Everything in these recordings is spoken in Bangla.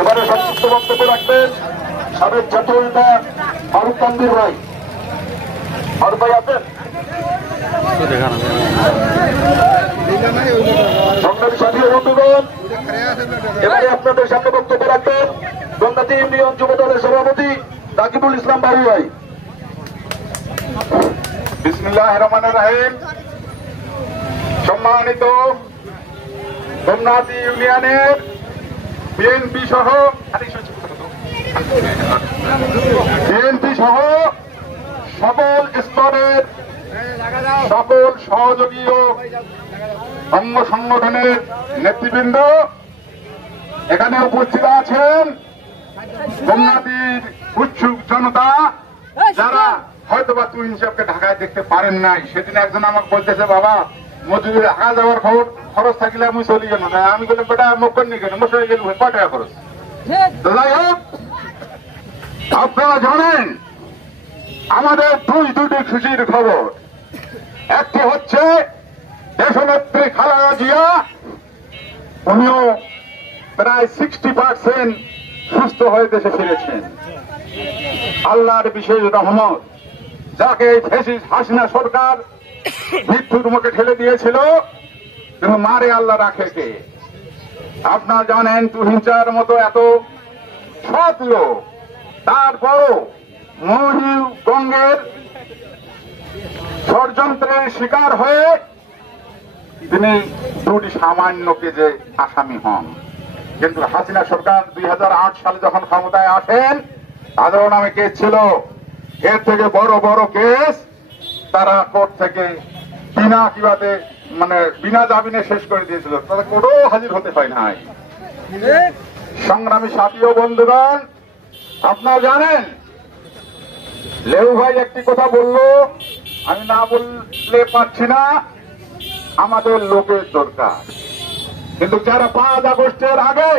এবারে সংক্ষিপ্ত বক্তব্য রাখবেন সাবেক জাতীয় নেতা ফারুক তানভীর ভাই। ফারুক ভাই আছেন? সংগ্রামী সাথী বন্ধুগণ, এবারে আপনাদের সামনে বক্তব্য রাখবেন গঙ্গাতী ইউনিয়ন যুব দলের সভাপতি রাকিবুল ইসলাম বাবু ভাই। বিসমিল্লাহির রহমানির রহিম। সম্মানিত গঙ্গাতী ইউনিয়নের বিএনপি সহ সকল স্তরের সকল সহযোগী ও অঙ্গ সংগঠনের নেতৃবৃন্দ, এখানে উপস্থিত আছেন গঙ্গাতীর উৎসুক জনতা, যারা হয়তো বা তুহিন সাহেবকে ঢাকায় দেখতে পারেন নাই। সেদিন একজন আমাকে বলতেছে, বাবা মজুরি ঢাকা যাওয়ার খরচ থাকলে আমি চলি কেন না? আমি বললাম, বেটা মুখ করি কেন, মশাই গেল কয় টাকা খরচ। যাই হোক, আপনারা জানেন আমাদের দুটি খুশির খবর। একটি হচ্ছে দেশনেত্রী খালেদা জিয়া, উনিও প্রায় 60% সুস্থ হয়ে দেশে ফিরেছেন। আল্লাহর বিশেষ রহমত। যাকে ফ্যাসিস্ট হাসিনা সরকার মৃত্যুর মুখে ঠেলে দিয়েছিল, কিন্তু মারে আল্লাহ রাখে কে? আপনারা জানেন তুহিনচার মতো এত সৎ লোক, তারপরও মহিগঙ্গের ষড়যন্ত্রের শিকার হয়ে তিনি দুটি সামান্য কেজে আসামি হন। কিন্তু হাসিনা সরকার 2008 সালে যখন ক্ষমতায় আসেন, তাদেরও নামে কেস ছিল। এর থেকে বড় বড় কেস তারা কোর্ট থেকে বিনা জামিনে শেষ করে দিয়েছিল। তাদের কোর্টেও হাজির হতে হয় নাই। সংগ্রামী সাথী ও বন্ধুগণ, আপনারা জানেন লেউ ভাই একটি কথা বলল, আমি না বললে পারছি না, আমাদের লোকের দরকার। কিন্তু যারা 5 আগস্টের আগে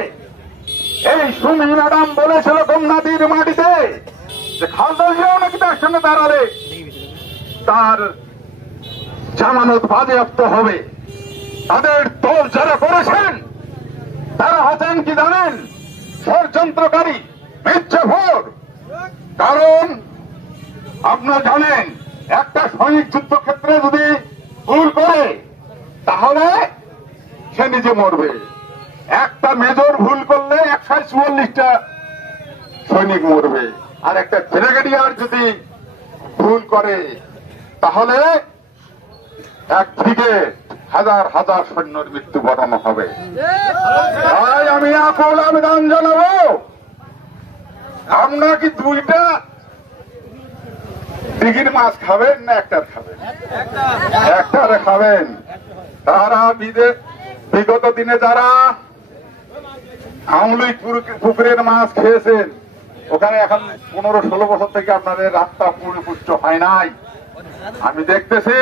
এই সুমি ম্যাডাম বলেছিল গঙ্গাতীর মাটিতে যে খালেদা জিয়াও নাকি তার সঙ্গে দাঁড়ালে তার জামানত বাজেয়াপ্ত হবে, তাদের দল যারা করেছেন তারা হচ্ছেন কি জানেন? ষড়যন্ত্রকারী, মিথ্যাখোর। কারণ আপনারা জানেন একটা সৈনিক যুদ্ধক্ষেত্রে যদি ভুল করে তাহলে সে নিজে মরবে। একটা মেজর ভুল করলে 144টা সৈনিক মরবে। আর একটা ব্রিগেডিয়ার যদি ভুল করে তাহলে এক ব্রিগেড হাজার হাজার সৈন্যের মৃত্যুবরণ হবে। তাই আমি আকুল আবেদন জানাবো, আপনারা কি 2টা দিঘির মাছ খাবেন না একটার খাবেন? একটারে খাবেন। তারা বিগত দিনে যারা আমলুই পুকুরের মাছ খেয়েছেন, ওখানে এখন 15-16 বছর থেকে আপনাদের রাস্তা পুষ্ট হয় নাই। আমি দেখতেছি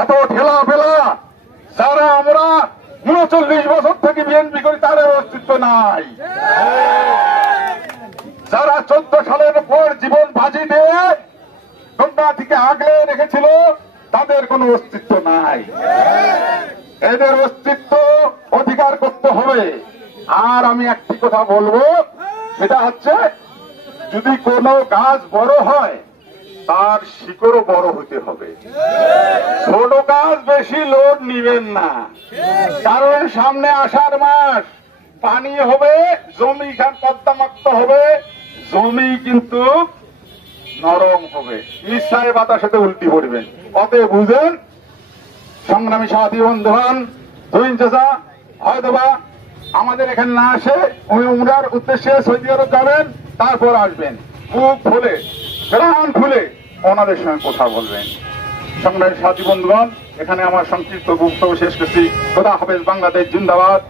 এত ঠেলা ফেলা, যারা আমরা 39 বছর থেকে বিএনপি করি তাদের অস্তিত্ব নাই। যারা 14 সালের পর জীবন বাজি দিয়ে গঙ্গা থেকে আগলে রেখেছিল তাদের কোনো অস্তিত্ব নাই। এদের অস্তিত্ব অধিকার করতে হবে। আর আমি একটি কথা বলবো, সেটা হচ্ছে যদি কোনো গাছ বড় হয় তার শিকড়ও বড় হতে হবে। ছোট গাছ বেশি লোড নিবেন না, কারণ সামনে আষাঢ় মাস, পানি হবে, জমি পদ্মামাক্ত হবে, জমি কিন্তু নরম হবে, নিঃশ্বাসের বাতাসে উল্টি পড়বেন। অতএব বুঝেন সংগ্রামী সাথী বন্ধুগণ, তুহিন চাচা হয়তোবা আমাদের এখানে না আসে উনি উমরার উদ্দেশ্যে সৌদি আরব যাবেন, তারপর আসবেন, মুখ খুলে প্রাণ খুলে ওনাদের সঙ্গে কথা বলবেন। সংগ্রামী সাথী বন্ধুগণ, এখানে আমার সংক্ষিপ্ত বক্তব্য শেষ করছি। খোদা হাফেজ। বাংলাদেশ জিন্দাবাদ।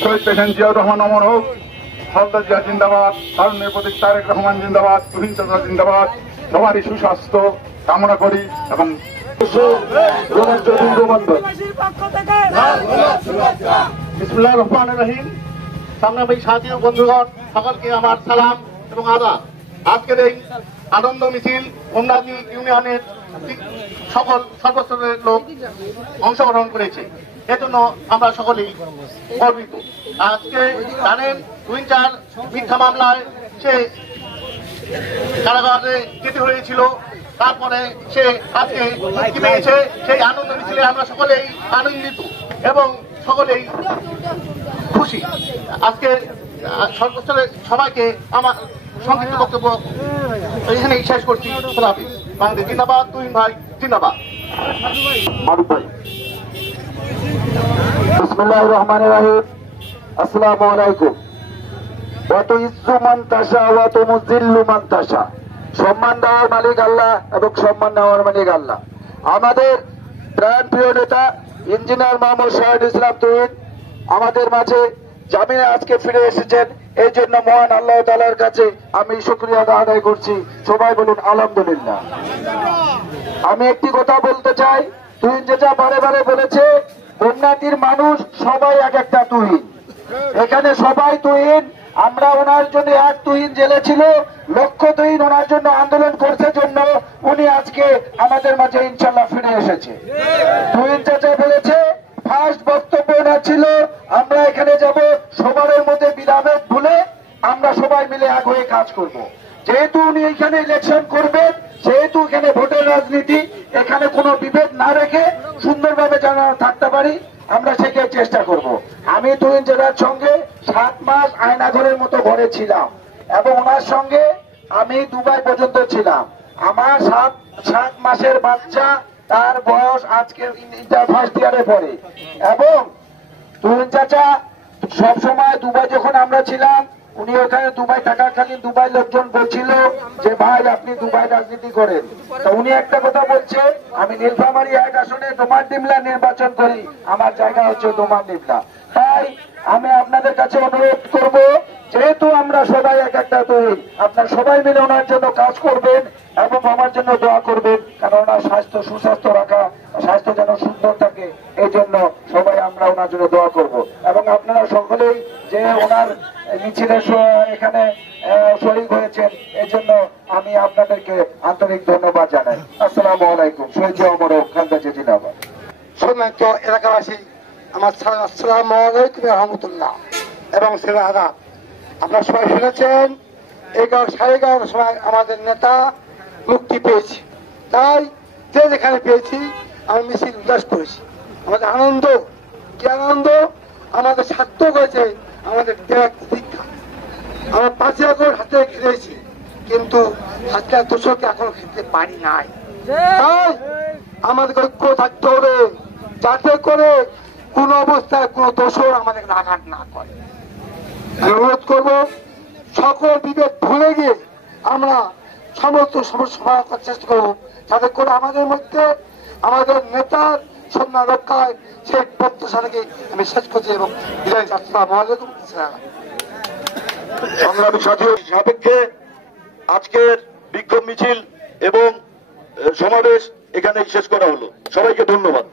শহীদ প্রেসিডেন্ট জিয়াউর রহমান অমর হোক। খালেদা জিয়া জিন্দাবাদ। তারুণ্যের প্রতীক তারেক রহমান জিন্দাবাদ। তুহিন চাচা জিন্দাবাদ। সবারই সুস্বাস্থ্য কামনা করি এবং বিসমিল্লাহির রহমানির রহিম। সংগ্রামী সাথী ও বন্ধুগণ, সকলকে আমার সালাম এবং আদাব। আজকের এই আনন্দ মিছিল হোমনাথী ইউনিয়নের সকল সর্বস্তরের লোক অংশগ্রহণ করেছে। এজন্য আমরা সকলেই গর্বিত। আজকে জানেন টুইনচার মিথ্যা মামলায় সে কারাগারে যেতে হয়েছিল, তারপরে সে আজকে মুক্তি পেয়েছে। সেই আনন্দ মিছিলে আমরা সকলেই আনন্দিত এবং সকলেই খুশি। আজকে সর্বস্তরের সবাইকে আমার সংক্ষিপ্ত বক্তব্য এখানে শেষ করছি। বাংলাদেশ জিন্দাবাদ, তুহিন ভাই জিন্দাবাদ। বিসমিল্লাহির রহমানির রহিম। আসসালামু আলাইকুম। ওয়া তুইজ্জু মান তাশা ওয়া তুযিল্লু মান তাশা। সম্মান দেওয়ার মালিক আল্লাহ এবং সম্মান নেওয়ার মালিক আল্লাহ। আমাদের প্রাণ প্রিয় নেতা ইঞ্জিনিয়ার মোহাম্মদ শহীদ ইসলাম তুহিন আমাদের মাঝে জামিনে আজকে ফিরে এসেছেন। এই জন্য মহান আল্লাহ তাআলার কাছে আমি শুকরিয়া আদায় করছি। সবাই বলুন আলহামদুলিল্লাহ। আমি একটি কথা বলতে চাই, তুহিন যেটা বারে বারে বলেছে, হোমনাথীর মানুষ সবাই এক একটা তুহিন। এখানে সবাই তুহিন। আমরা ওনার জন্য এক তুহিন জেলে ছিল, লক্ষ তুহিন ওনার জন্য আন্দোলন করছে জন্য উনি আজকে আমাদের মাঝে ইনশাল্লাহ ফিরে এসেছে। তুহিন চাচা বলেছে, ফার্স্ট বক্তব্য ওনার ছিল আমরা এখানে যাব সবার মধ্যে বিধাভেদ ভুলে আমরা সবাই মিলে এক হয়ে কাজ করব। যেহেতু উনি এখানে ইলেকশন করবেন, সেহেতু এখানে ভোটের রাজনীতি, এখানে কোনো বিভেদ না রেখে সুন্দরভাবে যেন থাকতে পারি আমরা সেটাই চেষ্টা করব। আমি তুহিন জেলার সঙ্গে 7 মাস আয়নাঘরের মতো ঘরে ছিলাম এবং ওনার সঙ্গে আমি দুবাই পর্যন্ত ছিলাম। আমার 7 মাসের বাচ্চা, তার বয়স আজকে ইন্টার ফার্স্ট ইয়ারে পড়ে। এবং তুহিন চাচা সবসময় দুবাই যখন আমরা ছিলাম, উনি ওখানে দুবাই থাকাকালীন দুবাই লোকজন বলছিল যে ভাই আপনি দুবাই রাজনীতি করেন। তো উনি একটা কথা বলছে, আমি নীলফামারী 1 আসনে ডোমার ডিমলা নির্বাচন করি, আমার জায়গা হচ্ছে ডোমার ডিমলা। তাই আমি আপনাদের কাছে অনুরোধ করব, যেহেতু আমরা সবাই এক একটা তৈরি, আপনারা সবাই মিলে ওনার জন্য কাজ করবেন এবং আমার জন্য দোয়া করবেন, কারণ ওনার স্বাস্থ্য সুস্বাস্থ্য রাখা, স্বাস্থ্য যেন সুন্দর থাকে, এই জন্য সবাই আমরা ওনার জন্য দোয়া করব। এবং আপনারা সকলেই যে ওনার মিছিলের এখানে শরীক হয়েছেন, এই জন্য আমি আপনাদেরকে আন্তরিক ধন্যবাদ জানাই। আসসালামু আলাইকুম। শহীদ অমর খালেদা জিন্দাবাদ। সম্মানিত এলাকাবাসী, আমার আসসালামু আলাইকুম ওয়া রাহমাতুল্লাহ এবং সেরা আদাব। আপনারা সবাই শুনেছেন 11:11:30 সময় আমাদের নেতা মুক্তি পেয়েছি। তাই যে যেখানে পেয়েছি আমি মিছিল উল্লাস করেছি। আমাদের আনন্দ, কি আনন্দ! আমাদের সার্থক হয়েছে আমাদের ত্যাগ দীক্ষা। আমরা 5 একর হাতে খেলেছি, কিন্তু আজকে দোষকে এখনো খেতে পারি নাই। তাই আমাদের ঐক্য থাকতে হবে, যাতে করে কোন অবস্থায় কোন দোষর আমাদের আঘাত না করে। আমি অনুরোধ করবো সকল বিভেদ ভুলে গিয়ে আমরা সমস্ত সমস্যা করার চেষ্টা করবো, যাতে করে আমাদের মধ্যে আমাদের নেতার সম্মান রক্ষায় সেই প্রত্যাশাটাকে আমি শেষ করছি এবং বিদায়। আসসালামু আলাইকুম। সংগ্রামী সাথী সাপেক্ষে আজকের বিক্ষোভ মিছিল এবং সমাবেশ এখানেই শেষ করা হলো। সবাইকে ধন্যবাদ।